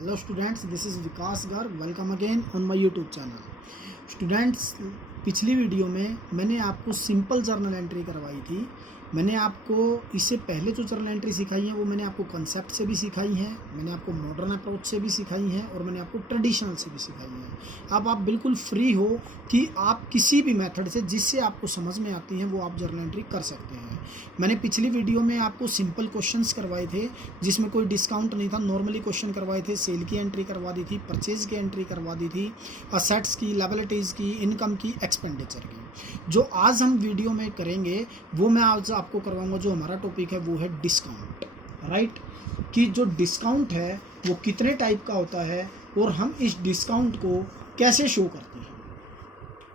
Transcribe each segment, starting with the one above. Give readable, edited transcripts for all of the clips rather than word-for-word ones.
Hello students, this is Vikas Garg. Welcome again on my YouTube channel. Students, पिछली video में मैंने आपको simple journal entry करवाई थी. मैंने आपको इससे पहले जो जर्नल एंट्री सिखाई है वो मैंने आपको कंसेप्ट से भी सिखाई है, मैंने आपको मॉडर्न अप्रोच से भी सिखाई है और मैंने आपको ट्रेडिशनल से भी सिखाई है. अब आप बिल्कुल फ्री हो कि आप किसी भी मेथड से जिससे आपको समझ में आती हैं वो आप जर्नल एंट्री कर सकते हैं. मैंने पिछली वीडियो में आपको सिंपल क्वेश्चंस करवाए थे जिसमें कोई डिस्काउंट नहीं था. नॉर्मली क्वेश्चन करवाए थे, सेल की एंट्री करवा दी थी, परचेज की एंट्री करवा दी थी, असेट्स की, लायबिलिटीज़ की, इनकम की, एक्सपेंडिचर की. जो आज हम वीडियो में करेंगे वो मैं आज आपको करवाऊंगा. जो हमारा टॉपिक है वो है डिस्काउंट. राइट, कि जो डिस्काउंट है वो कितने टाइप का होता है और हम इस डिस्काउंट को कैसे शो करते हैं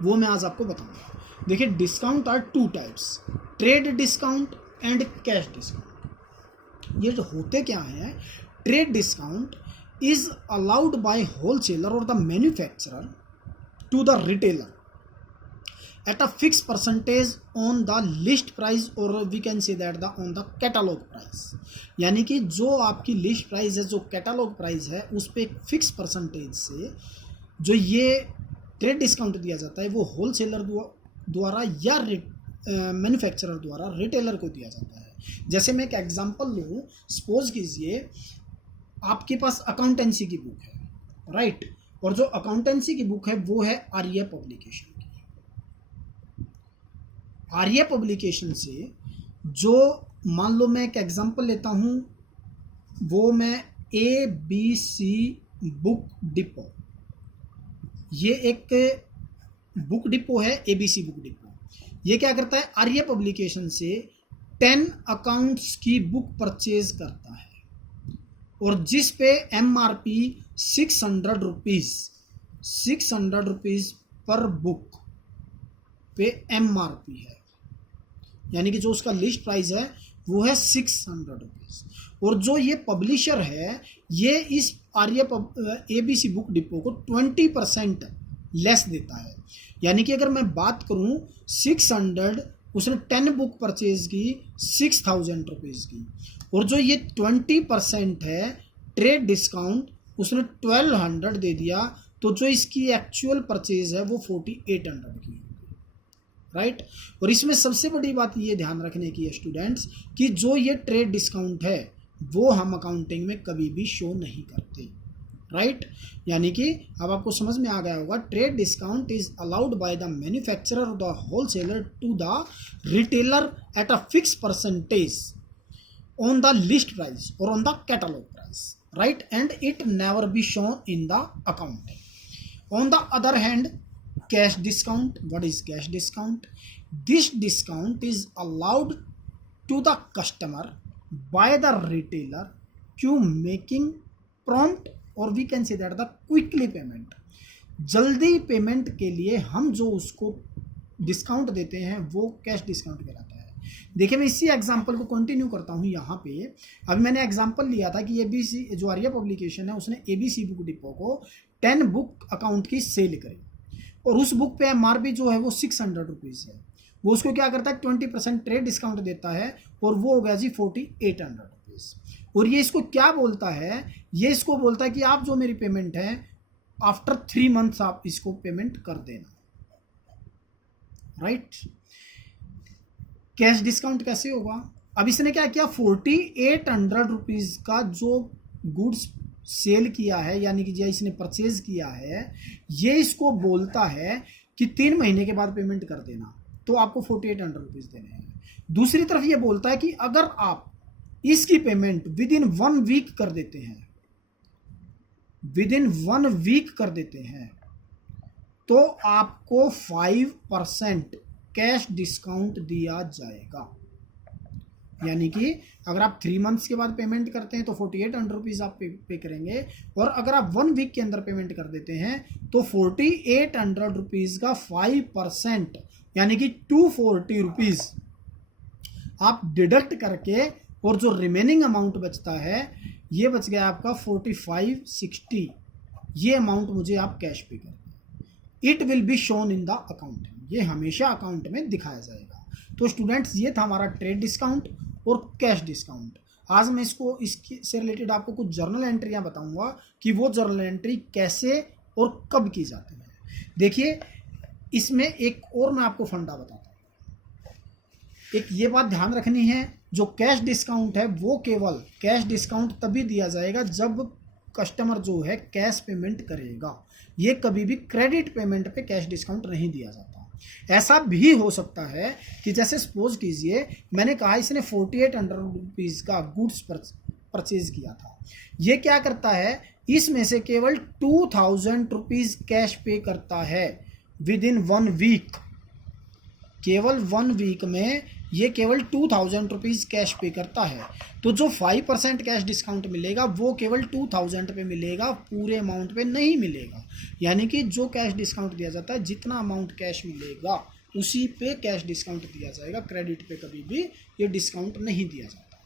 वो मैं आज आपको बताऊंगा. देखिए, discount are two types, trade discount and cash discount. ये जो होते क्या हैं, trade discount is allowed by wholesaler और the manufacturer to the retailer at a fixed percentage on the list price or we can say that on the catalog price. यानी कि जो आपकी लिस्ट प्राइस है, जो कैटलॉग प्राइस है, उस पर एक फिक्स परसेंटेज से जो ये ट्रेड डिस्काउंट दिया जाता है वो होलसेलर द्वारा या मैन्युफैक्चरर द्वारा रिटेलर को दिया जाता है. जैसे मैं एक एग्जांपल लूँ, सपोज कीजिए आपके पास अकाउंटेंसी की बुक है, राइट, और जो अकाउंटेंसी की बुक है वो है आर्य पब्लिकेशन. आर्य पब्लिकेशन से जो, मान लो मैं एक एग्जांपल लेता हूँ, वो मैं ABC बुक डिपो, ये एक बुक डिपो है, ABC बुक डिपो. ये क्या करता है, आर्य पब्लिकेशन से 10 अकाउंट्स की बुक परचेज करता है और जिस पे MRP 600 रुपीज़ पर बुक पे MRP है. यानी कि जो उसका लिस्ट प्राइस है वो है 600 रुपीज़. और जो ये पब्लिशर है ये इस आर्य ABC बुक डिपो को 20% लेस देता है. यानी कि अगर मैं बात करूं 600, उसने 10 बुक परचेज की 6000 रुपीज़ की, और जो ये 20% है ट्रेड डिस्काउंट, उसने 1200 दे दिया, तो जो इसकी एक्चुअल परचेज है वो 4800 की. राइट, और इसमें सबसे बड़ी बात ये ध्यान रखने की है स्टूडेंट्स कि जो ये ट्रेड डिस्काउंट है वो हम अकाउंटिंग में कभी भी शो नहीं करते. राइट, यानी कि अब आपको समझ में आ गया होगा, trade discount is allowed by the manufacturer और the wholesaler to the retailer at a fix percentage on the list price और on the catalogue price. Right, and it never be shown in the accounting. On the other hand, cash discount. What is cash discount? This discount is allowed to the customer by the retailer to making prompt or we can say that the quickly payment. जल्दी payment के लिए हम जो उसको discount देते हैं वो cash discount कहलाता है. देखिए, मैं इसी एग्जांपल को कंटिन्यू करता हूँ यहाँ पे. अभी मैंने एग्जांपल लिया था कि ABC जो आर्य पब्लिकेशन है उसने ABC बुक डिपो को 10 बुक अकाउंट की सेल करी और उस बुक पे MRP जो है वो 600 रुपीज़ है. वो उसको क्या करता है, 20% ट्रेड डिस्काउंट देता है और वो हो गया जी 4800 रुपीज़. और ये इसको क्या बोलता है, ये इसको बोलता है कि आप जो मेरी पेमेंट है आफ्टर 3 मंथ्स आप इसको पेमेंट कर देना. राइट, कैश डिस्काउंट कैसे होगा. अब इसने क्या किया, 4800 रुपीज़ का जो गुड्स सेल किया है, यानी कि जो इसने परचेज किया है, ये इसको बोलता है कि 3 महीने के बाद पेमेंट कर देना, तो आपको 4800 रुपीज़ देने हैं. दूसरी तरफ ये बोलता है कि अगर आप इसकी पेमेंट विद इन 1 वीक कर देते हैं, तो आपको 5% कैश डिस्काउंट दिया जाएगा. यानी कि अगर आप 3 मंथ्स के बाद पेमेंट करते हैं तो 4800 रुपीज़ आप पे करेंगे, और अगर आप 1 वीक के अंदर पेमेंट कर देते हैं तो 4800 रुपीज़ का 5% यानी कि 240 रुपीज़ आप डिडक्ट करके, और जो रिमेनिंग अमाउंट बचता है ये बच गया आपका 4560. ये अमाउंट मुझे आप कैश पे करें. It will be shown in the account, ये हमेशा अकाउंट में दिखाया जाएगा. तो स्टूडेंट्स, ये था हमारा ट्रेड डिस्काउंट और कैश डिस्काउंट. आज मैं इसकी से रिलेटेड आपको कुछ जर्नल एंट्रियां बताऊंगा कि वो जर्नल एंट्री कैसे और कब की जाती है। देखिए इसमें एक और मैं आपको फंडा बताता हूँ। एक ये बात ध्यान रखनी है, जो कैश डिस्काउंट है वो केवल कैश डिस्काउंट तभी दिया जाएगा जब कस्टमर जो है कैश पेमेंट करेगा। ये कभी भी क्रेडिट पेमेंट पे कैश डिस्काउंट नहीं दिया जाता। ऐसा भी हो सकता है कि जैसे सपोज कीजिए मैंने कहा इसने 4800 रुपीज़ का गुड्स परचेज किया था, ये क्या करता है इसमें से केवल 2000 रुपीज़ कैश पे करता है विद इन 1 वीक। केवल 1 वीक में ये केवल 2000 रुपीज़ कैश पे करता है। तो जो 5% कैश डिस्काउंट मिलेगा वो केवल 2000 पे मिलेगा, पूरे अमाउंट पे नहीं मिलेगा। यानी कि जो कैश डिस्काउंट दिया जाता है जितना अमाउंट कैश मिलेगा उसी पे कैश डिस्काउंट दिया जाएगा, क्रेडिट पे कभी भी ये डिस्काउंट नहीं दिया जाता।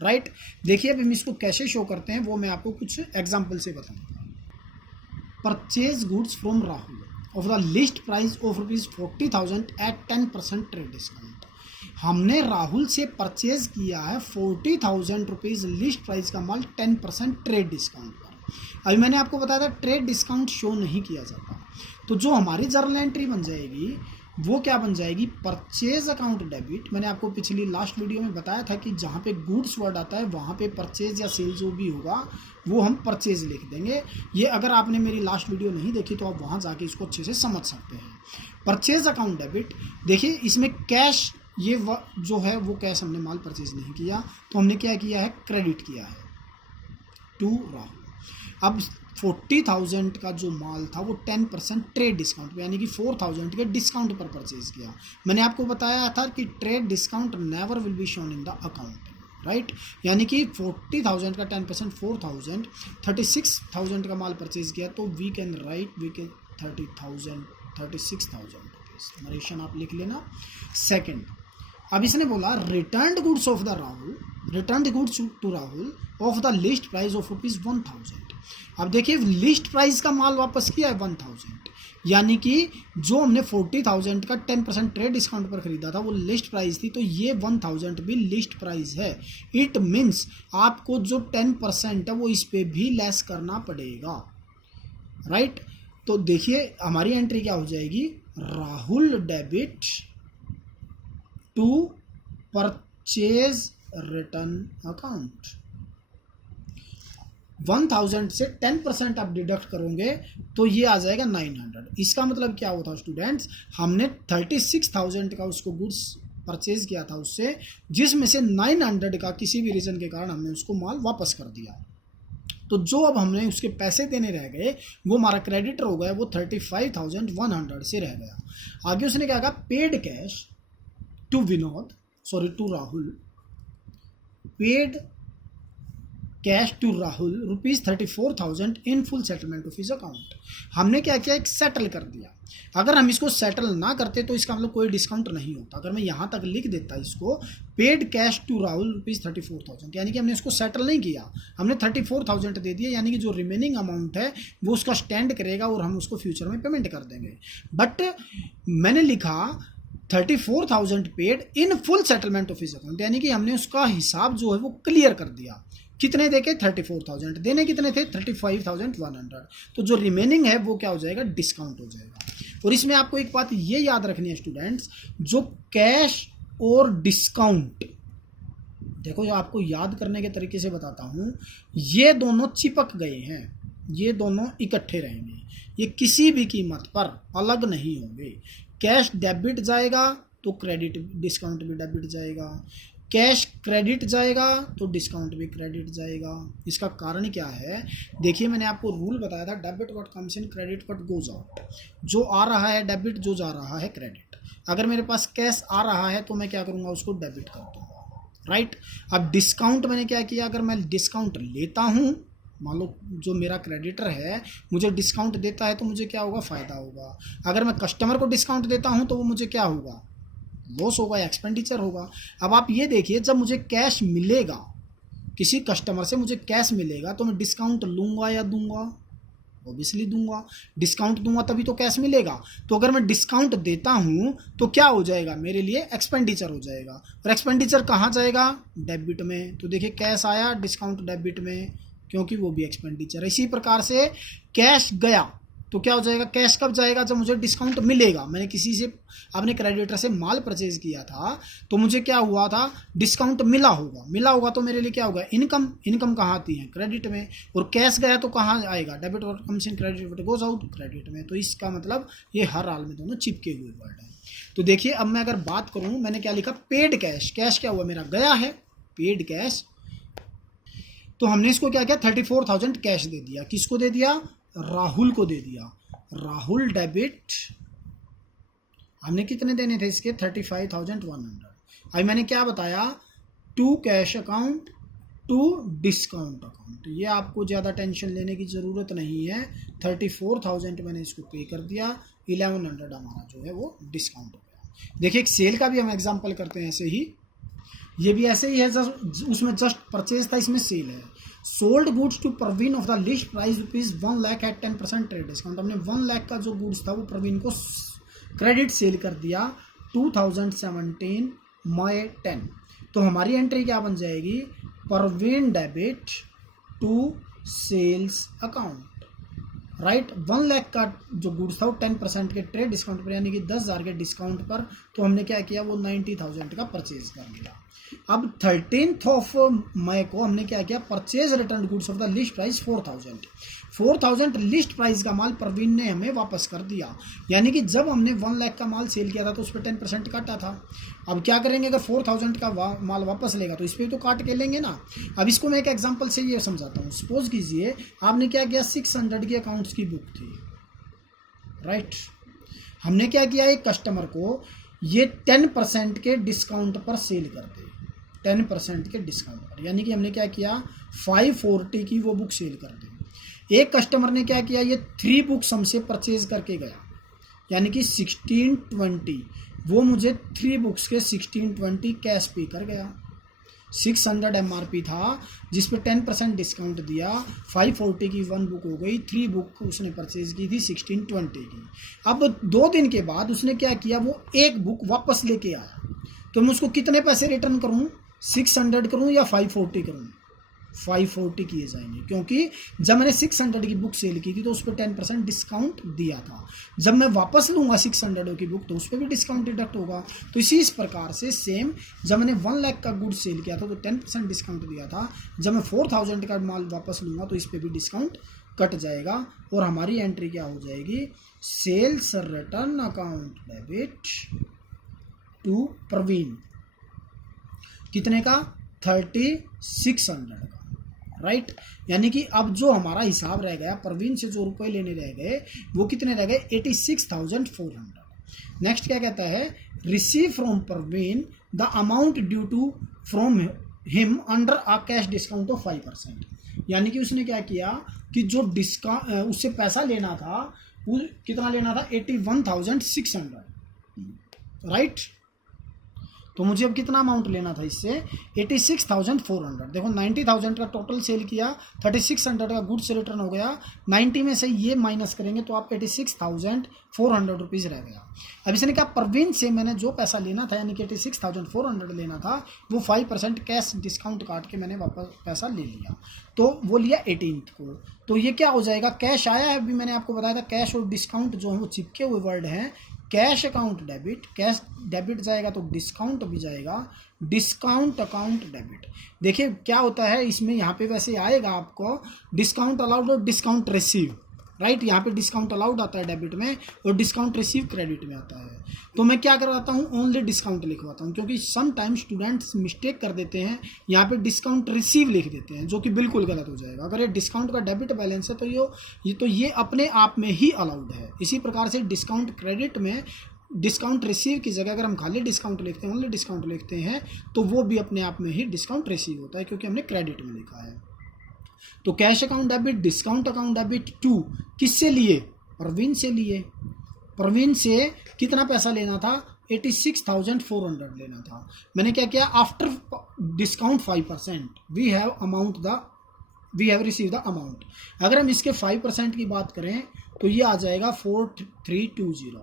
राइट, देखिए अब हम इसको कैसे शो करते हैं वो मैं आपको कुछ एग्जाम्पल से बताऊँगा। Purchase goods from Rahul of the list price of ₹40,000 at 10% trade discount. हमने राहुल से परचेज किया है 40,000 रुपीज़ लिस्ट प्राइस का माल 10% ट्रेड डिस्काउंट पर। अभी मैंने आपको बताया था ट्रेड डिस्काउंट शो नहीं किया जाता। तो जो हमारी जर्नल एंट्री बन जाएगी वो क्या बन जाएगी, परचेज अकाउंट डेबिट। मैंने आपको पिछली लास्ट वीडियो में बताया था कि जहाँ पे गुड्स वर्ड आता है वहाँ पे परचेज या सेल जो भी होगा वो हम परचेज लिख देंगे। ये अगर आपने मेरी लास्ट वीडियो नहीं देखी तो आप वहाँ जाके इसको अच्छे से समझ सकते हैं। परचेज अकाउंट डेबिट, देखिए इसमें कैश ये जो है वो कैश हमने माल परचेज नहीं किया तो हमने क्या किया है, क्रेडिट किया है टू राहुल। अब 40,000 का जो माल था वो 10% ट्रेड डिस्काउंट यानी कि 4,000 के डिस्काउंट पर परचेज किया। मैंने आपको बताया था कि trade discount never will be shown in the account. Right, यानी कि 40,000 का 10% 4,000, 36,000 का माल परचेज किया तो वी कैन 36,000 रुपीज़। नरेशन आप लिख लेना। सेकेंड, अब इसने बोला return goods of the Rahul, return goods to Rahul of the list price of ₹1,000। अब देखिए लिस्ट प्राइस का माल वापस किया है 1,000, यानी कि जो हमने 40,000 का 10% ट्रेड डिस्काउंट पर खरीदा था वो लिस्ट प्राइस थी, तो ये 1,000 भी लिस्ट प्राइस है। इट मीन्स आपको जो 10% है वो इस पे भी लेस करना पड़ेगा। राइट, तो देखिए हमारी एंट्री क्या हो जाएगी, Rahul debit to purchase return account. 1,000 से 10% आप डिडक्ट करोगे तो ये आ जाएगा 900। इसका मतलब क्या होता है स्टूडेंट्स, हमने 36,000 का उसको गुड्स परचेज किया था उससे, जिसमें से 900 का किसी भी रीज़न के कारण हमने उसको माल वापस कर दिया। तो जो अब हमने उसके पैसे देने रह गए वो हमारा क्रेडिटर हो गया, वो 35,100 से रह गया। आगे उसने क्या कहा, paid cash to to Rahul, paid cash to Rahul ₹34,000 in full settlement of his account. हमने क्या किया, एक सेटल कर दिया। अगर हम इसको सेटल ना करते तो इसका मतलब कोई डिस्काउंट नहीं होता। अगर मैं यहाँ तक लिख देता इसको, पेड कैश टू राहुल ₹34,000, यानी कि हमने इसको सेटल नहीं किया, हमने 34,000 दे दिया, यानी कि जो रिमेनिंग अमाउंट है वो उसका स्टैंड करेगा और हम उसको फ्यूचर में पेमेंट कर देंगे। बट मैंने लिखा 34,000 paid in full settlement of his account, यानी कि हमने उसका हिसाब जो है वो क्लियर कर दिया। कितने देके, 34,000, देने कितने थे, 35,100। तो जो रिमेनिंग है वो क्या हो जाएगा, डिस्काउंट हो जाएगा। और इसमें आपको एक बात ये याद रखनी है स्टूडेंट्स, जो कैश और डिस्काउंट, देखो जो आपको याद करने के तरीके से बताता हूँ, ये दोनों चिपक गए हैं, ये दोनों इकट्ठे रहेंगे, ये किसी भी कीमत पर अलग नहीं होंगे। कैश डेबिट जाएगा तो क्रेडिट डिस्काउंट भी डेबिट जाएगा, कैश क्रेडिट जाएगा तो डिस्काउंट भी क्रेडिट जाएगा। इसका कारण क्या है, देखिए मैंने आपको रूल बताया था, debit what comes in, credit what goes out. जो आ रहा है डेबिट, जो जा रहा है क्रेडिट। अगर मेरे पास कैश आ रहा है तो मैं क्या करूँगा, उसको डेबिट कर दूँगा। राइट, अब डिस्काउंट मैंने क्या किया, अगर मैं डिस्काउंट लेता हूँ, मान लो जो मेरा क्रेडिटर है मुझे डिस्काउंट देता है तो मुझे क्या होगा, फ़ायदा होगा। अगर मैं कस्टमर को डिस्काउंट देता हूँ तो वो मुझे क्या होगा, लॉस होगा, एक्सपेंडिचर होगा। अब आप ये देखिए, जब मुझे कैश मिलेगा, किसी कस्टमर से मुझे कैश मिलेगा तो मैं डिस्काउंट लूँगा या दूंगा, ऑब्वियसली दूंगा, डिस्काउंट दूंगा तभी तो कैश मिलेगा। तो अगर मैं डिस्काउंट देता हूं तो क्या हो जाएगा, मेरे लिए एक्सपेंडिचर हो जाएगा, और एक्सपेंडिचर कहाँ जाएगा, डेबिट में। तो देखिए कैश आया डिस्काउंट डेबिट में, क्योंकि वो भी एक्सपेंडिचर है। इसी प्रकार से कैश गया तो क्या हो जाएगा, कैश कब जाएगा, जब मुझे डिस्काउंट मिलेगा। मैंने किसी से, अपने क्रेडिटर से माल परचेज किया था तो मुझे क्या हुआ था, डिस्काउंट मिला होगा तो मेरे लिए क्या होगा, इनकम कहाँ आती है, क्रेडिट में। और कैश गया तो कहाँ आएगा, डेबिट और comes in credit goes out, credit में। तो इसका मतलब ये हर हाल में दोनों चिपके हुए वर्ड हैं। तो देखिए अब मैं अगर बात करूँ, मैंने क्या लिखा, पेड कैश। कैश क्या हुआ, मेरा गया है, पेड कैश। तो हमने इसको क्या किया, 34,000 कैश दे दिया। किसको दे दिया, राहुल को दे दिया। राहुल डेबिट, हमने कितने देने थे इसके, 35,100। अभी मैंने क्या बताया, to cash account to discount account. ये आपको ज़्यादा टेंशन लेने की ज़रूरत नहीं है। 34,000 मैंने इसको पे कर दिया, 1100 हमारा जो है वो डिस्काउंट हो गया। देखिए एक सेल का भी हम एग्जांपल करते हैं ऐसे ही, ये भी ऐसे ही है, उसमें जस्ट परचेज था, इसमें सेल है। Sold goods to Praveen of the list price ₹1 lakh at 10% trade discount. हमने 1 लाख का जो गुड्स था वो प्रवीण को क्रेडिट सेल कर दिया 2017 मई 10। तो हमारी एंट्री क्या बन जाएगी, Praveen debit to sales account, right. 1 lakh का जो गुड्स था वो 10% के ट्रेड डिस्काउंट पर, यानी कि 10,000 के डिस्काउंट पर, तो हमने क्या किया, वो 90,000 का परचेज कर लिया। अब 13 मई को हमने क्या किया, purchase return goods of the list price 4,000 list price का माल प्रवीण ने हमें वापस कर दिया। यानी कि जब हमने 1 लाख का माल सेल किया था तो उस पर 10% काटा था। अब क्या करेंगे, अगर 4,000 का माल वापस लेगा तो इस पर तो काट के लेंगे ना। अब इसको मैं एक एग्जांपल से ये समझाता हूँ। सपोज कीजिए आपने क्या किया, 600 की अकाउंट्स की बुक थी, राइट। हमने क्या किया, एक कस्टमर को ये 10% के डिस्काउंट पर सेल कर दे, 10% के डिस्काउंट पर, यानी कि हमने क्या किया, 540 की वो बुक सेल कर दी। एक कस्टमर ने क्या किया, ये 3 बुक्स हमसे परचेज करके गया, यानी कि 1620, वो मुझे 3 बुक्स के 1620 कैश पे कर गया। 600 MRP था जिस पे 10% डिस्काउंट दिया, 540 की 1 बुक हो गई, 3 बुक उसने परचेज की थी 1620 की। अब 2 दिन के बाद उसने क्या किया, वो 1 बुक वापस लेके आया। तो मैं उसको कितने पैसे रिटर्न करूं, 600 करूं या 540 करूं, 540 किए जाएंगे, क्योंकि जब मैंने 600 की बुक सेल की थी तो उस पर 10% डिस्काउंट दिया था। जब मैं वापस लूँगा 600 की बुक तो उस पर भी डिस्काउंट डिडक्ट होगा। तो इसी प्रकार से सेम, जब मैंने 1 लाख का गुड सेल किया था तो 10% डिस्काउंट दिया था। जब मैं 4,000 का माल वापस लूँगा तो इस पर भी डिस्काउंट कट जाएगा, और हमारी एंट्री क्या हो जाएगी, sales return account debit to Praveen, कितने का, 3600 का, राइट। यानी कि अब जो हमारा हिसाब रह गया, प्रवीण से जो रुपए लेने रह गए वो कितने रह गए, 86,400। नेक्स्ट क्या कहता है, receive from Praveen the amount due to from him under a cash discount of 5%। यानी कि उसने क्या किया कि जो डिस्काउंट उससे पैसा लेना था वो कितना लेना था, 81,600, राइट। तो मुझे अब कितना अमाउंट लेना था इससे, 86,400। देखो 90,000 का टोटल सेल किया, 3600 का गुड्स से रिटर्न हो गया, 90 में से ये माइनस करेंगे तो आप 86,400 रुपीज़ रह गया। अब इसने कहा प्रवीण से मैंने जो पैसा लेना था, यानी कि 86,400 लेना था, वो 5% कैश डिस्काउंट काट के मैंने वापस पैसा ले लिया। तो वो लिया 18th को। तो ये क्या हो जाएगा, कैश आया है, अभी मैंने आपको बताया था कैश और डिस्काउंट जो है वो चिपके हुए वर्ड हैं। Cash account debit, cash debit जाएगा तो डिस्काउंट भी जाएगा, डिस्काउंट अकाउंट डेबिट। देखिए क्या होता है इसमें, यहाँ पे वैसे आएगा आपको डिस्काउंट अलाउड और डिस्काउंट रिसीव, राइट। यहाँ पे डिस्काउंट अलाउड आता है डेबिट में और डिस्काउंट रिसीव क्रेडिट में आता है। तो मैं क्या करवाता हूँ, ओनली डिस्काउंट लिखवाता हूँ, क्योंकि सम टाइम स्टूडेंट्स मिस्टेक कर देते हैं, यहाँ पे डिस्काउंट रिसीव लिख देते हैं, जो कि बिल्कुल गलत हो जाएगा। अगर ये डिस्काउंट का डेबिट बैलेंस है तो ये अपने आप में ही अलाउड है। इसी प्रकार से डिस्काउंट क्रेडिट में डिस्काउंट रिसीव की जगह अगर हम खाली डिस्काउंट लिखते हैं, ओनली डिस्काउंट लिखते हैं, तो वो भी अपने आप में ही डिस्काउंट रिसीव होता है, क्योंकि हमने क्रेडिट में लिखा है। तो cash account debit, discount account debit to, किससे लिए, प्रवीण से लिए। प्रवीण से कितना पैसा लेना था, 86,400 लेना था। मैंने क्या किया, after discount 5% we have amount the we have receive the amount. अगर हम इसके 5% की बात करें तो ये आ जाएगा 4320,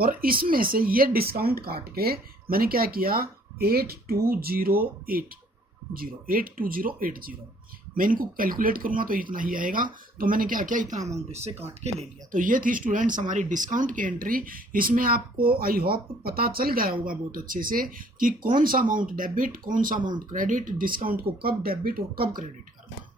और इसमें से ये डिस्काउंट काट के मैंने क्या किया 82080 मैं इनको कैलकुलेट करूंगा तो इतना ही आएगा, तो मैंने क्या किया इतना अमाउंट इससे काट के ले लिया। तो ये थी स्टूडेंट्स हमारी डिस्काउंट की एंट्री। इसमें आपको आई होप पता चल गया होगा बहुत अच्छे से कि कौन सा अमाउंट डेबिट कौन सा अमाउंट क्रेडिट, डिस्काउंट को कब डेबिट और कब क्रेडिट करना।